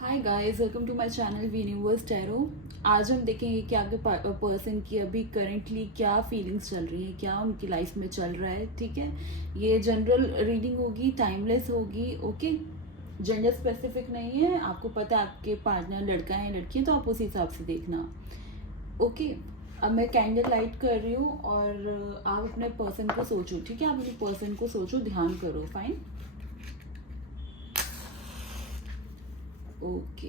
Hi guys, welcome to my channel We Universe Tarot. आज हम देखेंगे कि आपके पर्सन की अभी करंटली क्या फीलिंग्स चल रही है, क्या उनकी लाइफ में चल रहा है। ठीक है, ये जनरल रीडिंग होगी, टाइमलेस होगी। ओके, जेंडर स्पेसिफिक नहीं है। आपको पता है आपके पार्टनर लड़का है लड़की है, तो आप उस हिसाब से देखना। ओके, अब मैं कैंडल लाइट कर रही हूँ और आप अपने पर्सन को सोचो। ठीक है, आप अपने पर्सन को सोचो, ध्यान करो। Fine, okay.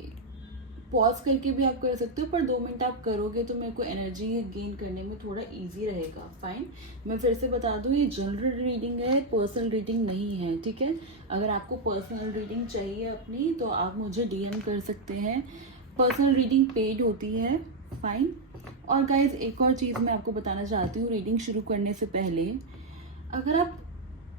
पॉज करके भी आप कर सकते हो, पर 2 मिनट आप करोगे तो मेरे को एनर्जी गेन करने में थोड़ा इजी रहेगा। फाइन, मैं फिर से बता दूं, ये जनरल रीडिंग है, पर्सनल रीडिंग नहीं है। ठीक है, अगर आपको पर्सनल रीडिंग चाहिए अपनी तो आप मुझे डीएम कर सकते हैं। पर्सनल रीडिंग पेड होती है। फाइन, और गाइज एक और चीज़ मैं आपको बताना चाहती हूँ रीडिंग शुरू करने से पहले। अगर आप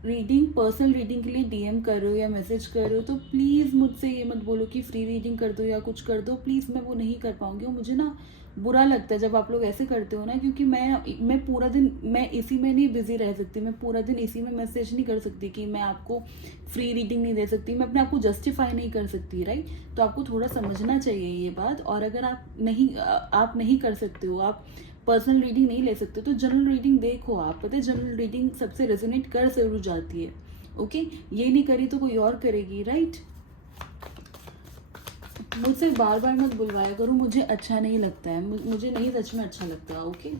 पर्सनल रीडिंग के लिए डीएम कर रहे हो या मैसेज कर रहे हो तो प्लीज़ मुझसे ये मत बोलो कि फ्री रीडिंग कर दो या कुछ कर दो। प्लीज़, मैं वो नहीं कर पाऊंगी और मुझे ना बुरा लगता है जब आप लोग ऐसे करते हो ना, क्योंकि मैं पूरा दिन मैं इसी में नहीं बिजी रह सकती। मैं पूरा दिन इसी में मैसेज नहीं कर सकती कि मैं आपको फ्री रीडिंग नहीं दे सकती। मैं अपने आप को जस्टिफाई नहीं कर सकती, राइट। तो आपको थोड़ा समझना चाहिए ये बात। और अगर आप नहीं कर सकते हो, आप पर्सनल रीडिंग नहीं ले सकते तो जनरल रीडिंग देखो। आप पता है जनरल रीडिंग सबसे रेजोनेट कर जरूर जाती है। ओके, ये नहीं करी तो कोई और करेगी, राइट। मुझसे बार बार मत बुलवाया करो, मुझे अच्छा नहीं लगता है। मुझे नहीं सच में अच्छा लगता। Okay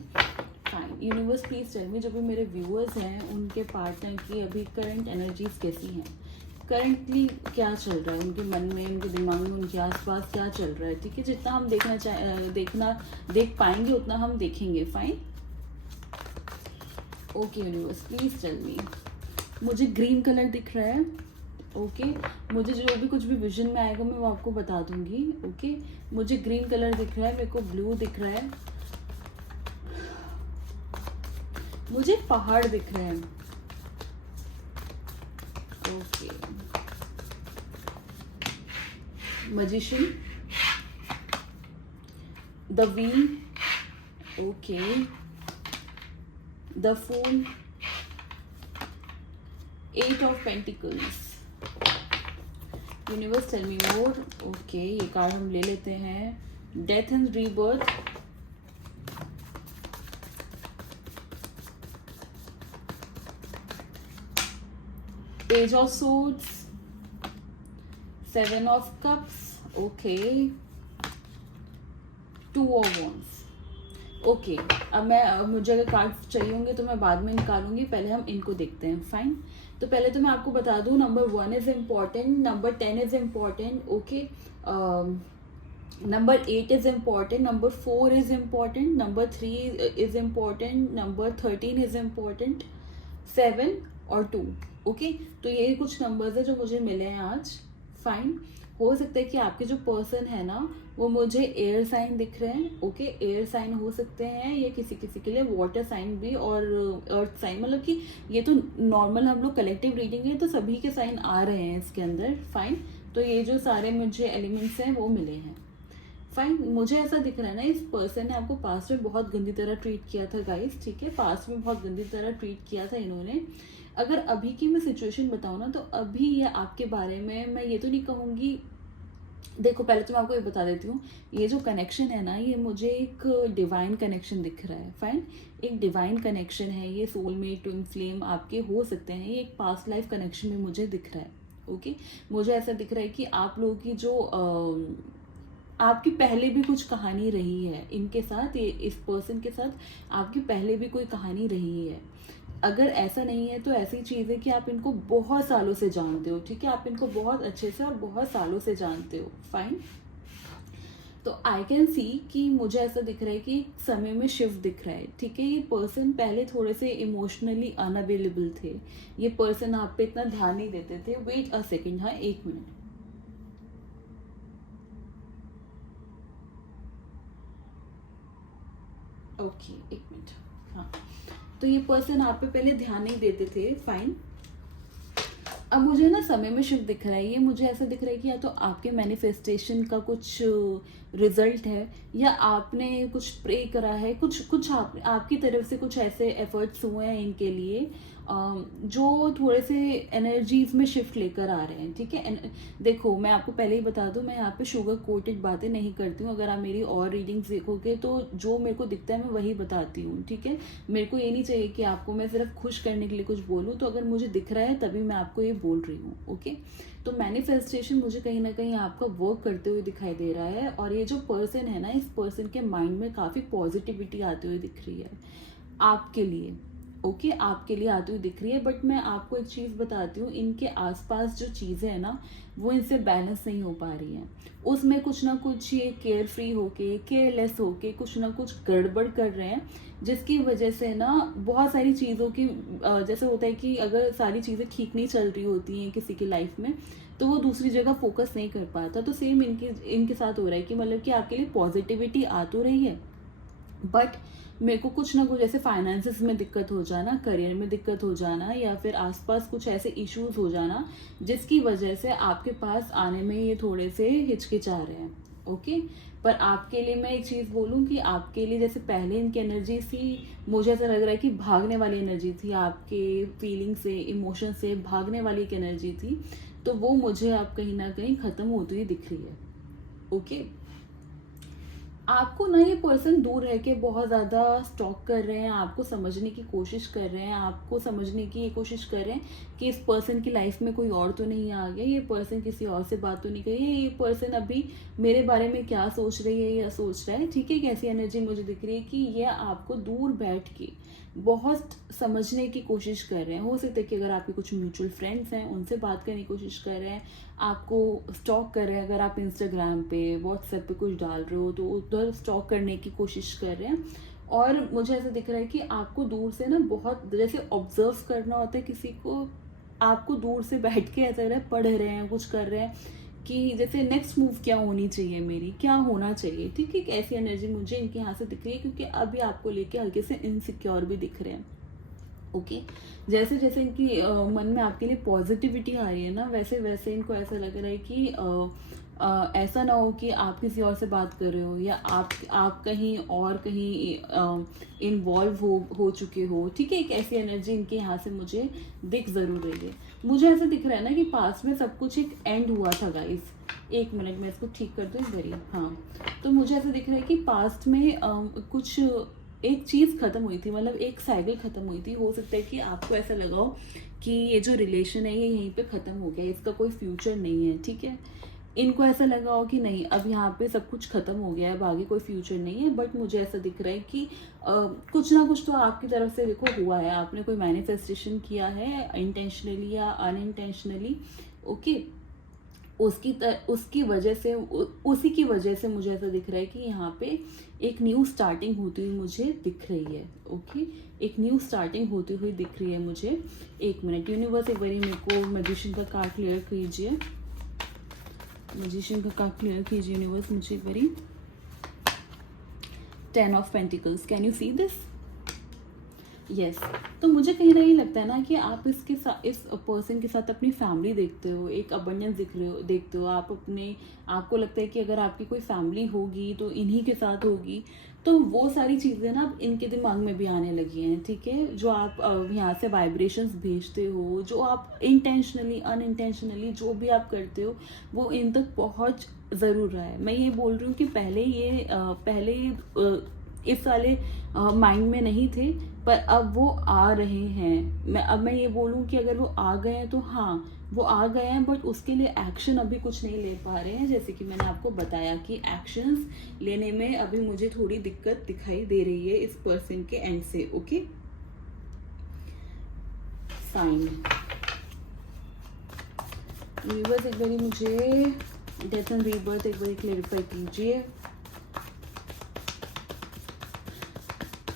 fine, universe please tell me, जो भी मेरे व्यूअर्स हैं उनके पार्टनर की अभी करंट एनर्जीज कैसी हैं, करंटली क्या चल रहा है उनके मन में, उनके दिमाग में, उनके आसपास क्या चल रहा है। ठीक है, जितना हम देख पाएंगे उतना हम देखेंगे। Fine, okay universe please tell me. मुझे ग्रीन कलर दिख रहा है। ओके, मुझे जो भी कुछ भी विजन में आएगा मैं वो आपको बता दूंगी। ओके, मुझे ग्रीन कलर दिख रहा है, मेरे को ब्लू दिख रहा है, मुझे पहाड़ दिख रहे हैं। Okay, magician, the wheel, okay, the fool, 8 of pentacles. Universe tell me more. Okay, ये कार्ड हम ले लेते हैं। Death and rebirth, page of swords, 7 of cups, okay, 2 of wands. Okay, अब मुझे अगर कार्ड चाहिए होंगे तो मैं बाद में निकालूंगी, पहले हम इनको देखते हैं। फाइन, तो पहले तो मैं आपको बता दूं, number 1 is important, number 10 is important. Okay, number 8 is important, number 4 is important, number 3 is important, number 13 is important, 7 और 2। ओके, तो ये कुछ नंबर्स है जो मुझे मिले हैं आज। फाइन, हो सकता है कि आपके जो पर्सन है ना वो मुझे एयर साइन दिख रहे हैं। ओके, एयर साइन हो सकते हैं, या किसी किसी के लिए वाटर साइन भी, और अर्थ साइन, मतलब कि ये तो नॉर्मल हम लोग कलेक्टिव रीडिंग है तो सभी के साइन आ रहे हैं इसके अंदर। फाइन, तो ये जो सारे मुझे एलिमेंट्स हैं वो मिले हैं। फाइन, मुझे ऐसा दिख रहा है ना, इस पर्सन ने आपको पास्ट में बहुत गंदी तरह ट्रीट किया था गाइस। ठीक है, पास्ट में बहुत गंदी तरह ट्रीट किया था इन्होंने। अगर अभी की मैं सिचुएशन बताऊँ ना तो अभी ये आपके बारे में, मैं ये तो नहीं कहूँगी। देखो, पहले तो मैं आपको ये बता देती हूँ, ये जो कनेक्शन है ना ये मुझे एक डिवाइन कनेक्शन दिख रहा है। फाइन, एक डिवाइन कनेक्शन है, ये सोलमेट, ट्विन फ्लेम आपके हो सकते हैं, ये एक पास्ट लाइफ कनेक्शन में मुझे दिख रहा है। ओके, मुझे ऐसा दिख रहा है कि आप लोगों की जो आपकी पहले भी कुछ कहानी रही है इनके साथ, इस पर्सन के साथ आपकी पहले भी कोई कहानी रही है। अगर ऐसा नहीं है तो ऐसी चीज़ है कि आप इनको बहुत सालों से जानते हो। ठीक है, आप इनको बहुत अच्छे से और बहुत सालों से जानते हो। फाइन, तो आई कैन सी कि मुझे ऐसा दिख रहा है कि समय में शिफ्ट दिख रहा है। ठीक है, ये पर्सन पहले थोड़े से इमोशनली अनअवेलेबल थे, ये पर्सन आप पे इतना ध्यान नहीं देते थे। वेट अ सेकेंड, हाँ 1 मिनट। Okay, 1 minute. हाँ, तो ये पर्सन आप पे पहले ध्यान नहीं देते थे। फाइन, अब मुझे ना समय में शिफ्ट दिख रहा है। ये मुझे ऐसा दिख रहा है कि या तो आपके मैनिफेस्टेशन का कुछ रिजल्ट है, या आपने कुछ प्रे करा है, कुछ आपकी तरफ से कुछ ऐसे एफर्ट्स हुए हैं इनके लिए, जो थोड़े से एनर्जीज में शिफ्ट लेकर आ रहे हैं, ठीक है। देखो मैं आपको पहले ही बता दूं, मैं यहाँ पे शुगर कोटेड बातें नहीं करती हूँ। अगर आप मेरी और रीडिंग्स देखोगे तो जो मेरे को दिखता है मैं वही बताती हूँ, ठीक है। मेरे को ये नहीं चाहिए कि आपको मैं सिर्फ खुश करने के लिए कुछ बोलूँ, तो अगर मुझे दिख रहा है तभी मैं आपको ये बोल रही हूँ, ओके। तो मैनिफेस्टेशन मुझे कहीं ना कहीं आपका वर्क करते हुए दिखाई दे रहा है, और ये जो पर्सन है ना, इस पर्सन के माइंड में काफ़ी पॉजिटिविटी आती हुई दिख रही है आपके लिए, ओके आपके लिए आती हुई दिख रही है। बट मैं आपको एक चीज़ बताती हूँ, इनके आसपास जो चीज़ें हैं ना, वो इनसे बैलेंस नहीं हो पा रही हैं। उसमें कुछ ना कुछ ये केयर फ्री होके, केयरलेस होके कुछ ना कुछ गड़बड़ कर रहे हैं, जिसकी वजह से ना बहुत सारी चीज़ों की जैसे होता है कि अगर सारी चीज़ें ठीक नहीं चल रही होती हैं किसी की लाइफ में, तो वो दूसरी जगह फोकस नहीं कर पाता। तो सेम इनके साथ हो रहा है कि मतलब कि आपके लिए पॉजिटिविटी आ तो रही है, बट मेरे को कुछ ना कुछ ऐसे फाइनेंसेस में दिक्कत हो जाना, करियर में दिक्कत हो जाना, या फिर आसपास कुछ ऐसे इश्यूज हो जाना जिसकी वजह से आपके पास आने में ये थोड़े से हिचकिचा रहे हैं, ओके। पर आपके लिए मैं एक चीज़ बोलूँ कि आपके लिए जैसे पहले इनकी एनर्जी थी, मुझे ऐसा लग रहा है कि भागने वाली एनर्जी थी, आपके फीलिंग से, इमोशन से भागने वाली एक एनर्जी थी, तो वो मुझे अब कहीं ना कहीं ख़त्म होती हुई दिख रही है, ओके। आपको ना ये पर्सन दूर रह के बहुत ज़्यादा स्टॉक कर रहे हैं, आपको समझने की कोशिश कर रहे हैं, आपको समझने की ये कोशिश कर रहे हैं कि इस पर्सन की लाइफ में कोई और तो नहीं आ गया, ये पर्सन किसी और से बात तो नहीं करी है, ये पर्सन अभी मेरे बारे में क्या सोच रही है या सोच रहा है, ठीक है। कैसी एनर्जी मुझे दिख रही है कि ये आपको दूर बैठ के बहुत समझने की कोशिश कर रहे हैं। हो सकता है कि अगर आपके कुछ म्यूचुअल फ्रेंड्स हैं उनसे बात करने की कोशिश कर रहे हैं, आपको स्टॉक कर रहे हैं। अगर आप इंस्टाग्राम पे, व्हाट्सएप पे कुछ डाल रहे हो तो उधर स्टॉक करने की कोशिश कर रहे हैं। और मुझे ऐसा दिख रहा है कि आपको दूर से ना बहुत जैसे ऑब्जर्व करना होता है किसी को, आपको दूर से बैठ के ऐसा लग रहा है पढ़ रहे हैं, कुछ कर रहे हैं कि जैसे नेक्स्ट मूव क्या होनी चाहिए, मेरी क्या होना चाहिए, ठीक है। ऐसी एनर्जी मुझे इनके यहाँ से दिख रही है, क्योंकि अभी आपको लेके हल्के से इनसिक्योर भी दिख रहे हैं, ओके। जैसे जैसे इनकी मन में आपके लिए पॉजिटिविटी आ रही है ना, वैसे वैसे इनको ऐसा लग रहा है कि ऐसा ना हो कि आप किसी और से बात कर रहे हो, या आप कहीं और कहीं इन्वॉल्व हो चुके हो, ठीक है। एक ऐसी एनर्जी इनके यहाँ से मुझे दिख ज़रूर रही है। मुझे ऐसा दिख रहा है ना कि पास में सब कुछ एक एंड हुआ था गाइस। एक मिनट में इसको ठीक कर दूँ एक बारी, हाँ। तो मुझे ऐसा दिख रहा है कि पास्ट में कुछ एक चीज़ खत्म हुई थी, मतलब एक साइकिल खत्म हुई थी। हो सकता है कि आपको ऐसा लगा हो कि ये जो रिलेशन है ये यहीं पे ख़त्म हो गया, इसका कोई फ्यूचर नहीं है, ठीक है। इनको ऐसा लगा हो कि नहीं अब यहाँ पे सब कुछ खत्म हो गया है, अब आगे कोई फ्यूचर नहीं है। बट मुझे ऐसा दिख रहा है कि कुछ ना कुछ तो आपकी तरफ से देखो हुआ है, आपने कोई मैनिफेस्टेशन किया है इंटेंशनली या अनइंटेंशनली, ओके। उसकी वजह से उसी की वजह से मुझे ऐसा दिख रहा है कि यहाँ पे एक न्यू स्टार्टिंग होती हुई मुझे दिख रही है, ओके। एक न्यू स्टार्टिंग होती हुई दिख रही है मुझे। एक मिनट यूनिवर्स एक बारी मेरे को मैजिशियन का कार्ड क्लियर कीजिए, मैजिशियन का कार्ड क्लियर कीजिए यूनिवर्स मुझे एक बारी। 10 of pentacles, can you see this? Yes. तो मुझे कहीं ना कहीं लगता है ना कि आप इसके साथ, इस पर्सन के साथ अपनी फैमिली देखते हो, एक अबंडेंस देखते हो आप अपने, आपको लगता है कि अगर आपकी कोई फैमिली होगी तो इन्हीं के साथ होगी। तो वो सारी चीज़ें ना इनके दिमाग में भी आने लगी हैं, ठीक है। जो आप यहाँ से वाइब्रेशंस भेजते हो, जो आप इंटेंशनली अनइंटेंशनली जो भी आप करते हो, वो इन तक पहुँच ज़रूर रहा है। मैं ये बोल रही हूँ कि पहले इस वाले माइंड में नहीं थे, पर अब वो आ रहे हैं। मैं ये बोलूँ कि अगर वो आ गए हैं तो हाँ वो आ गए हैं, बट उसके लिए एक्शन अभी कुछ नहीं ले पा रहे हैं। जैसे कि मैंने आपको बताया कि एक्शंस लेने में अभी मुझे थोड़ी दिक्कत दिखाई दे रही है इस पर्सन के एंड से, ओके। फाइन। यूनिवर्स एक बारी मुझे डेथ एंड रीबर्थ एक बारी क्लेरिफाई कीजिए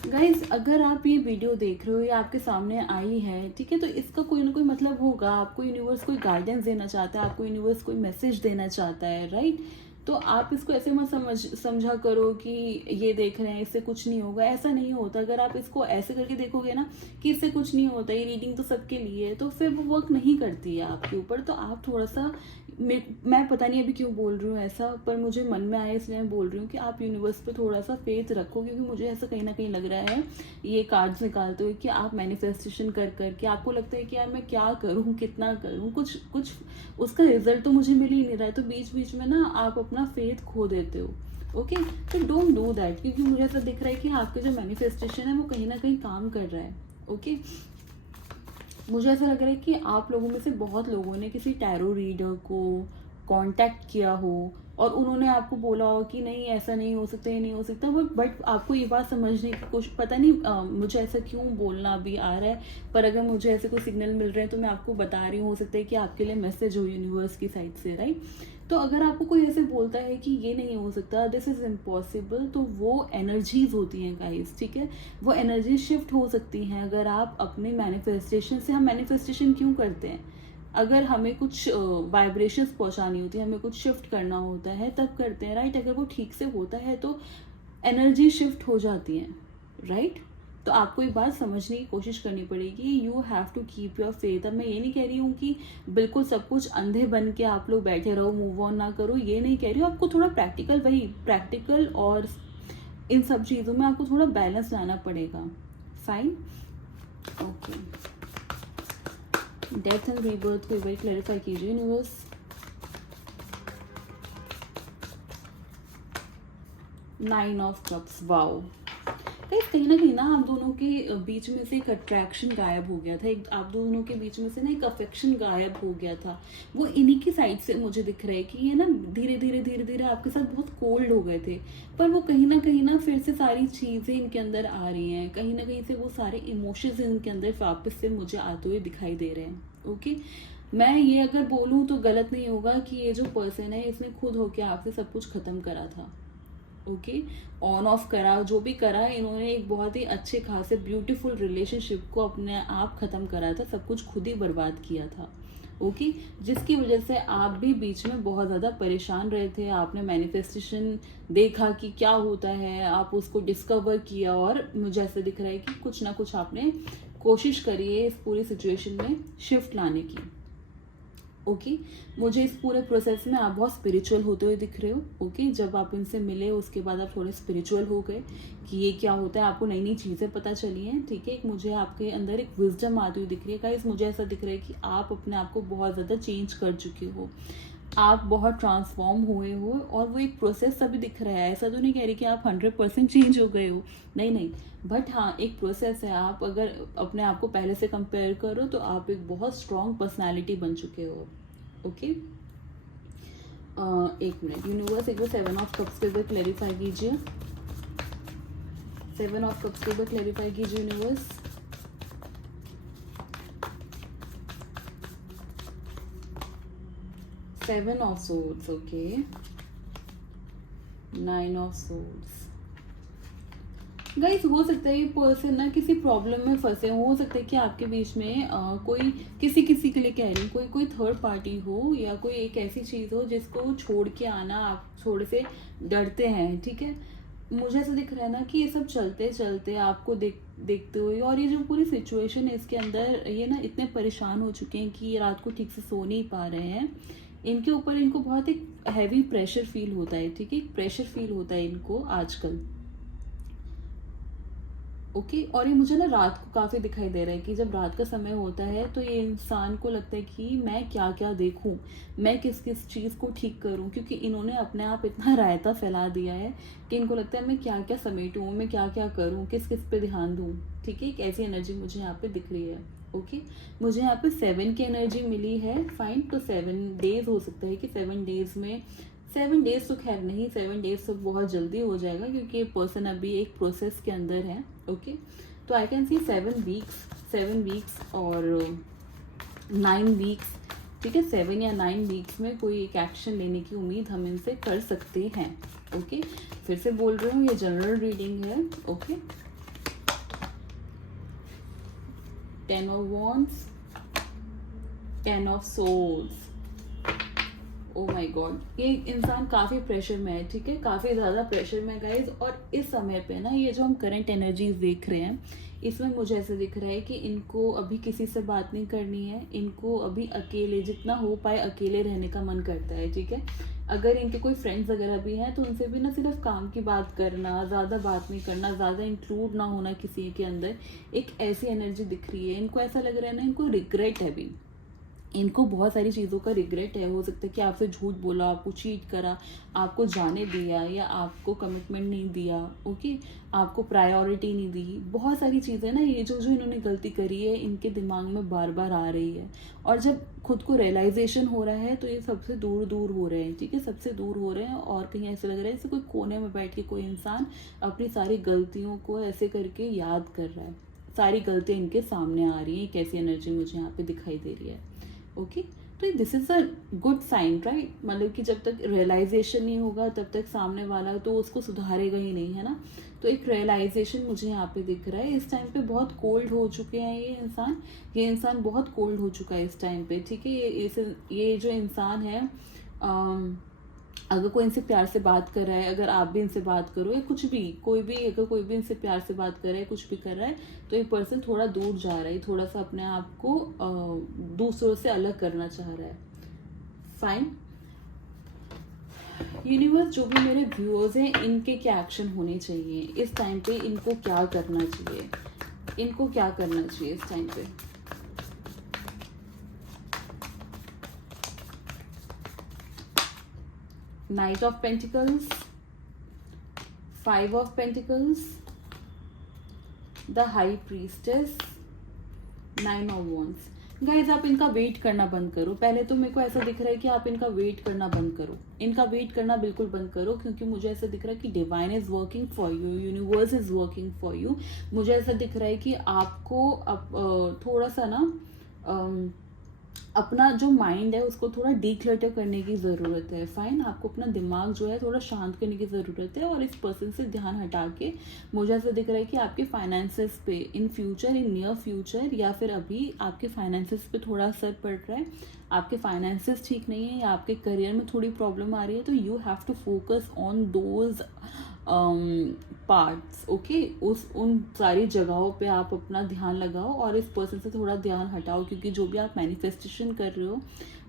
गाइज। अगर आप ये वीडियो देख रहे हो या आपके सामने आई है, ठीक है, तो इसका कोई ना कोई मतलब होगा। आपको यूनिवर्स कोई गाइडेंस देना चाहता है, आपको यूनिवर्स कोई मैसेज देना चाहता है, राइट। तो आप इसको ऐसे मत समझा करो कि ये देख रहे हैं इससे कुछ नहीं होगा, ऐसा नहीं होता। अगर आप इसको ऐसे करके देखोगे ना कि इससे कुछ नहीं होता, ये रीडिंग तो सबके लिए है, तो फिर वो वर्क नहीं करती है आपके ऊपर। तो आप थोड़ा सा मैं पता नहीं अभी क्यों बोल रही हूँ ऐसा, पर मुझे मन में आया इसलिए मैं बोल रही हूँ कि आप यूनिवर्स पे थोड़ा सा फेथ रखो, क्योंकि मुझे ऐसा कहीं ना कहीं लग रहा है ये कार्ड्स निकालते हुए कि आप मैनिफेस्टेशन कर करके आपको लगता है कि यार मैं क्या करूँ, कितना करूँ, कुछ कुछ उसका रिजल्ट तो मुझे मिल ही नहीं रहा है, तो बीच बीच में ना आप अपना फेथ खो देते हो। ओके, तो डोंट डू दैट, क्योंकि मुझे ऐसा दिख रहा है कि आपके जो मैनिफेस्टेशन है वो कहीं ना कहीं काम कर रहा है। ओके, मुझे ऐसा लग रहा है कि आप लोगों में से बहुत लोगों ने किसी टैरो रीडर को कांटेक्ट किया हो और उन्होंने आपको बोला हो कि नहीं ऐसा नहीं हो सकता, ये नहीं हो सकता, बट आपको ये बात समझने की कोशिश, पता नहीं मुझे ऐसा क्यों बोलना अभी आ रहा है, पर अगर मुझे ऐसे कोई सिग्नल मिल रहे हैं तो मैं आपको बता रही हूँ, हो सकता है कि आपके लिए मैसेज हो यूनिवर्स की साइड से, राइट। तो अगर आपको कोई ऐसे बोलता है कि ये नहीं हो सकता, दिस इज इम्पॉसिबल, तो वो एनर्जीज होती हैं गाइस, ठीक है, वो एनर्जी शिफ्ट हो सकती हैं। अगर आप अपने मैनिफेस्टेशन से, हम मैनिफेस्टेशन क्यों करते हैं, अगर हमें कुछ वाइब्रेशंस पहुंचानी होती है, हमें कुछ शिफ्ट करना होता है, तब करते हैं, राइट। अगर वो ठीक से होता है तो एनर्जी शिफ्ट हो जाती है, राइट। तो आपको एक बात समझने की कोशिश करनी पड़ेगी, you have to keep your faith. अब मैं ये नहीं कह रही हूँ कि बिल्कुल सब कुछ अंधे बन के आप लोग बैठे रहो, मूव ऑन ना करो, ये नहीं कह रही हूँ। आपको थोड़ा प्रैक्टिकल, वही प्रैक्टिकल और इन सब चीज़ों में आपको थोड़ा बैलेंस लाना पड़ेगा। Fine, okay. Death and rebirth को एक बार क्लैरिफाई कीजिए universe. Nine of cups, wow. कहीं ना कहीं ना आप दोनों के बीच में से एक अट्रैक्शन गायब हो गया था, एक आप दोनों के बीच में से ना एक अफेक्शन गायब हो गया था। वो इन्हीं की साइड से मुझे दिख रहा है कि ये ना धीरे धीरे धीरे धीरे आपके साथ बहुत कोल्ड हो गए थे, पर वो कहीं ना फिर से सारी चीज़ें इनके अंदर आ रही हैं, कहीं ना कहीं से वो सारे इमोशंस इनके अंदर वापस से मुझे आते हुए दिखाई दे रहे हैं। ओके, मैं ये अगर बोलूँ तो गलत नहीं होगा कि ये जो पर्सन है इसने खुद होके आपसे सब कुछ खत्म करा था। ओके, ऑन ऑफ करा, जो भी करा, इन्होंने एक बहुत ही अच्छे खासे ब्यूटीफुल रिलेशनशिप को अपने आप खत्म करा था, सब कुछ खुद ही बर्बाद किया था। ओके, जिसकी वजह से आप भी बीच में बहुत ज़्यादा परेशान रहे थे। आपने मैनिफेस्टेशन देखा कि क्या होता है, आप उसको डिस्कवर किया, और मुझे ऐसा दिख रहा है कि कुछ ना कुछ आपने कोशिश करी है इस पूरी सिचुएशन में शिफ्ट लाने की। ओके, मुझे इस पूरे प्रोसेस में आप बहुत स्पिरिचुअल होते हुए दिख रहे हो। ओके, जब आप इनसे मिले उसके बाद आप थोड़े स्पिरिचुअल हो गए कि ये क्या होता है, आपको नई नई चीज़ें पता चली हैं, ठीक है। एक मुझे आपके अंदर एक विजडम आती हुई दिख रही है गाइस। मुझे ऐसा दिख रहा है कि आप अपने आप को बहुत ज़्यादा चेंज कर चुके हो, आप बहुत ट्रांसफॉर्म हुए हो, और वो एक प्रोसेस अभी दिख रहा है। ऐसा तो नहीं कह रही कि आप 100% चेंज हो गए हो, नहीं, बट हाँ एक प्रोसेस है। आप अगर अपने आप को पहले से कंपेयर करो तो आप एक बहुत स्ट्रॉन्ग पर्सनैलिटी बन चुके हो। ओके, एक मिनट यूनिवर्स, एक बार 7 ऑफ कप्स के ऊपर क्लैरिफाई कीजिए। 7 ऑफ कप्स के ऊपर क्लैरिफाई कीजिए universe. Seven of swords, okay. 9 of swords. Guys, हो सकता है ये पर्सन ना किसी प्रॉब्लम में फंसे हो सकता है कि आपके बीच में कोई किसी के लिए कह रही हूँ, कोई थर्ड पार्टी हो, या कोई एक ऐसी चीज़ हो जिसको छोड़ के आना आप थोड़े से डरते हैं, ठीक है। मुझे ऐसा दिख रहा है ना कि ये सब चलते चलते आपको देखते हुए, और ये जो पूरी सिचुएशन है इसके अंदर ये ना इतने परेशान हो चुके हैं कि ये रात को ठीक से सो नहीं पा रहे हैं। इनके ऊपर इनको बहुत एक हैवी प्रेशर फील होता है, ठीक है, प्रेशर फील होता है इनको आजकल। ओके, और ये मुझे ना रात को काफ़ी दिखाई दे रहा है कि जब रात का समय होता है तो ये इंसान को लगता है कि मैं क्या क्या देखूं, मैं किस किस चीज़ को ठीक करूं, क्योंकि इन्होंने अपने आप इतना रायता फैला दिया है कि इनको लगता है मैं क्या क्या समेटूं, मैं क्या क्या करूं, किस किस पे ध्यान दूं, ठीक है। एक ऐसी एनर्जी मुझे यहाँ पे दिख रही है। ओके, मुझे यहाँ पे 7 की एनर्जी मिली है। फाइन, तो 7 डेज हो सकता है कि 7 डेज में, 7 डेज तो खैर नहीं, 7 डेज तो बहुत जल्दी हो जाएगा क्योंकि ये पर्सन अभी एक प्रोसेस के अंदर है। ओके, तो आई कैन सी 7 वीक्स और 9 वीक्स, ठीक है। 7 या 9 वीक्स में कोई एक एक्शन लेने की उम्मीद हम इनसे कर सकते हैं। ओके, फिर से बोल रही हूँ ये जनरल रीडिंग है। Okay, 10 of wands, 10 of swords, oh my God, ये इंसान काफ़ी प्रेशर में है, ठीक है, काफ़ी ज़्यादा प्रेशर में गाइज। और इस समय पे ना ये जो हम करंट एनर्जीज देख रहे हैं, इसमें मुझे ऐसे दिख रहा है कि इनको अभी किसी से बात नहीं करनी है, इनको अभी अकेले जितना हो पाए अकेले रहने का मन करता है, ठीक है। अगर इनके कोई फ्रेंड्स वगैरह भी हैं तो उनसे भी ना सिर्फ काम की बात करना, ज़्यादा बात नहीं करना, ज़्यादा इंक्लूड ना होना किसी के अंदर, एक ऐसी एनर्जी दिख रही है। इनको ऐसा लग रहा है ना, इनको रिग्रेट है अभी, इनको बहुत सारी चीज़ों का रिग्रेट है। हो सकता है कि आपसे झूठ बोला, आपको चीट करा, आपको जाने दिया, या आपको कमिटमेंट नहीं दिया, ओके, आपको प्रायोरिटी नहीं दी। बहुत सारी चीज़ें ना, ये जो जो इन्होंने गलती करी है इनके दिमाग में बार बार आ रही है। और जब खुद को रियलाइजेशन हो रहा है तो ये सबसे दूर दूर हो रहे हैं, ठीक है, सबसे दूर हो रहे हैं। और कहीं ऐसे लग रहा है जैसे कोई कोने में बैठ के कोई इंसान अपनी सारी गलतियों को ऐसे करके याद कर रहा है, सारी गलतियाँ इनके सामने आ रही हैं। कैसी एनर्जी मुझे यहाँ पे दिखाई दे रही है, ओके। तो this is a good sign, right. मतलब कि जब तक रियलाइजेशन नहीं होगा तब तक सामने वाला तो उसको सुधारेगा ही नहीं, है ना। तो एक रियलाइजेशन मुझे यहाँ पे दिख रहा है। इस टाइम पे बहुत कोल्ड हो चुके हैं ये इंसान बहुत कोल्ड हो चुका है इस टाइम पे, ठीक है। ये जो इंसान है, अगर कोई इनसे प्यार से बात कर रहा है, अगर आप भी इनसे बात करो, या कुछ भी, अगर कोई भी इनसे प्यार से बात कर रहा है, कुछ भी कर रहा है, तो ये पर्सन थोड़ा दूर जा रहा है, थोड़ा सा अपने आप को दूसरों से अलग करना चाह रहा है। फाइन। यूनिवर्स, जो भी मेरे व्यूअर्स हैं, इनके क्या एक्शन होने चाहिए इस टाइम पे, इनको क्या करना चाहिए, इनको क्या करना चाहिए इस टाइम पे। Knight of Pentacles, 5 of Pentacles, the High Priestess, 9 of Wands। Guys, आप इनका वेट करना बंद करो। पहले तो मेरे को ऐसा दिख रहा है कि आप इनका वेट करना बंद करो, इनका वेट करना बिल्कुल बंद करो, क्योंकि मुझे ऐसा दिख रहा है कि divine is working for you, universe is working for you. मुझे ऐसा दिख रहा है कि आपको अब थोड़ा सा ना अपना जो माइंड है उसको थोड़ा डीक्लटर करने की ज़रूरत है। फाइन, आपको अपना दिमाग जो है थोड़ा शांत करने की ज़रूरत है, और इस पर्सन से ध्यान हटा के मुझे ऐसा दिख रहा है कि आपके फाइनेंसेस पे in future, in near future, या फिर अभी आपके फाइनेंसेस पे थोड़ा असर पड़ रहा है, आपके फाइनेंसेस ठीक नहीं है, या आपके करियर में थोड़ी प्रॉब्लम आ रही है, तो you have to focus on those parts, okay. उन सारी जगहों पे आप अपना ध्यान लगाओ और इस पर्सन से थोड़ा ध्यान हटाओ, क्योंकि जो भी आप मैनिफेस्टेशन कर रहे हो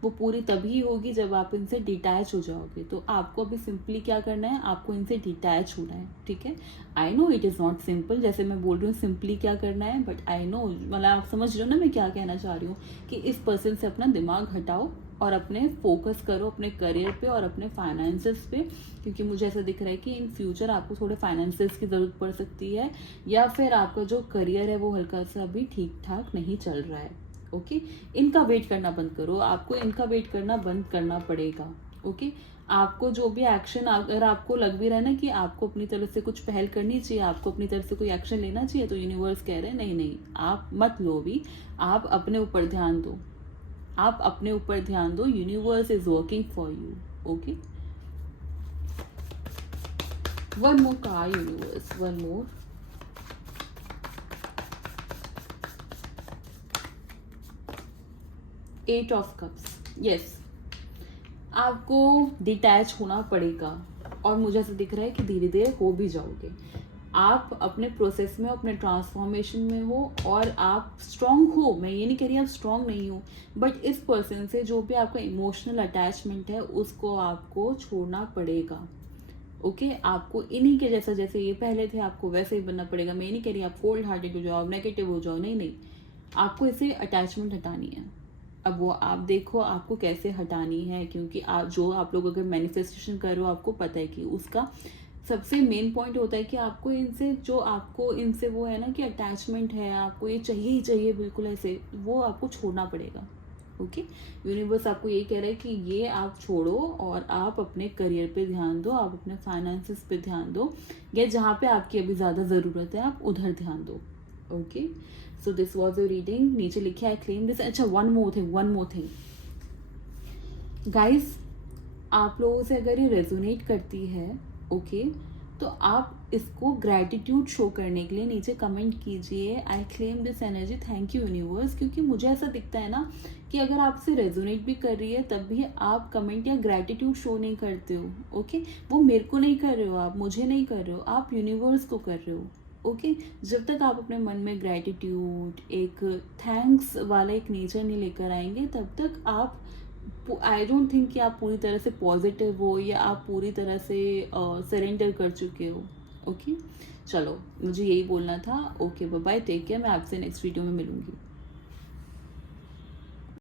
वो पूरी तभी होगी जब आप इनसे डिटैच हो जाओगे। तो आपको अभी सिंपली क्या करना है, आपको इनसे डिटैच होना है, ठीक है। I know it is not simple, जैसे मैं बोल रही हूँ सिंपली क्या करना है, बट आई नो, मतलब आप समझ रहे हो ना मैं क्या कहना चाह रही हूँ, कि इस पर्सन से अपना दिमाग हटाओ और अपने फोकस करो अपने करियर पे और अपने फाइनेंसेस पे, क्योंकि मुझे ऐसा दिख रहा है कि इन फ्यूचर आपको थोड़े फाइनेंसेस की ज़रूरत पड़ सकती है, या फिर आपका जो करियर है वो हल्का सा अभी ठीक ठाक नहीं चल रहा है, ओके। इनका वेट करना बंद करो, आपको इनका वेट करना बंद करना पड़ेगा, ओके। आपको जो भी एक्शन, अगर आपको लग भी रहा है ना कि आपको अपनी तरफ से कुछ पहल करनी चाहिए, आपको अपनी तरफ से कोई एक्शन लेना चाहिए, तो यूनिवर्स कह रहे हैं नहीं नहीं, आप मत लो भी, आप अपने ऊपर ध्यान दो, आप अपने ऊपर ध्यान दो, universe is working for you, okay. One more card universe, one more. Eight of cups, yes, आपको डिटैच होना पड़ेगा, और मुझे ऐसा दिख रहा है कि धीरे धीरे हो भी जाओगे। आप अपने प्रोसेस में, अपने ट्रांसफॉर्मेशन में हो, और आप स्ट्रांग हो, मैं ये नहीं कह रही आप स्ट्रांग नहीं हो, बट इस पर्सन से जो भी आपका इमोशनल अटैचमेंट है उसको आपको छोड़ना पड़ेगा, ओके। आपको इन्हीं के जैसा, जैसे ये पहले थे आपको वैसे ही बनना पड़ेगा। मैं ये नहीं कह रही आप कोल्ड हार्टेड हो जाओ, नेगेटिव हो जाओ, नहीं नहीं, आपको इसे अटैचमेंट हटानी है। अब वो आप देखो आपको कैसे हटानी है, क्योंकि आप लोग अगर मैनिफेस्टेशन कर रहे हो आपको पता है कि उसका सबसे मेन पॉइंट होता है कि आपको इनसे वो है ना कि अटैचमेंट है, आपको ये चाहिए ही चाहिए बिल्कुल ऐसे, वो आपको छोड़ना पड़ेगा, ओके। यूनिवर्स आपको ये कह रहा है कि ये आप छोड़ो और आप अपने करियर पे ध्यान दो, आप अपने फाइनेंसेस पे ध्यान दो, या जहाँ पे आपकी अभी ज़्यादा ज़रूरत है आप उधर ध्यान दो, okay. So this was your reading. नीचे लिखा है क्लेम दिस। अच्छा, वन मोर थिंग गाइज, आप लोगों से अगर ये रेजोनेट करती है, ओके, तो आप इसको ग्रैटिट्यूड शो करने के लिए नीचे कमेंट कीजिए, I claim this energy, thank you universe. क्योंकि मुझे ऐसा दिखता है ना कि अगर आपसे रेजोनेट भी कर रही है तब भी आप कमेंट या ग्रैटिट्यूड शो नहीं करते हो। ओके, वो मेरे को नहीं कर रहे हो, आप मुझे नहीं कर रहे हो, आप यूनिवर्स को कर रहे हो। ओके, जब तक आप अपने मन में ग्रैटिट्यूड, एक थैंक्स वाला एक नेचर नहीं लेकर आएंगे, तब तक आप, आई डोंट थिंक कि आप पूरी तरह से पॉजिटिव हो या आप पूरी तरह से सरेंडर कर चुके हो। ओके, चलो मुझे यही बोलना था। Okay, bye bye, take care, मैं आपसे नेक्स्ट वीडियो में मिलूंगी।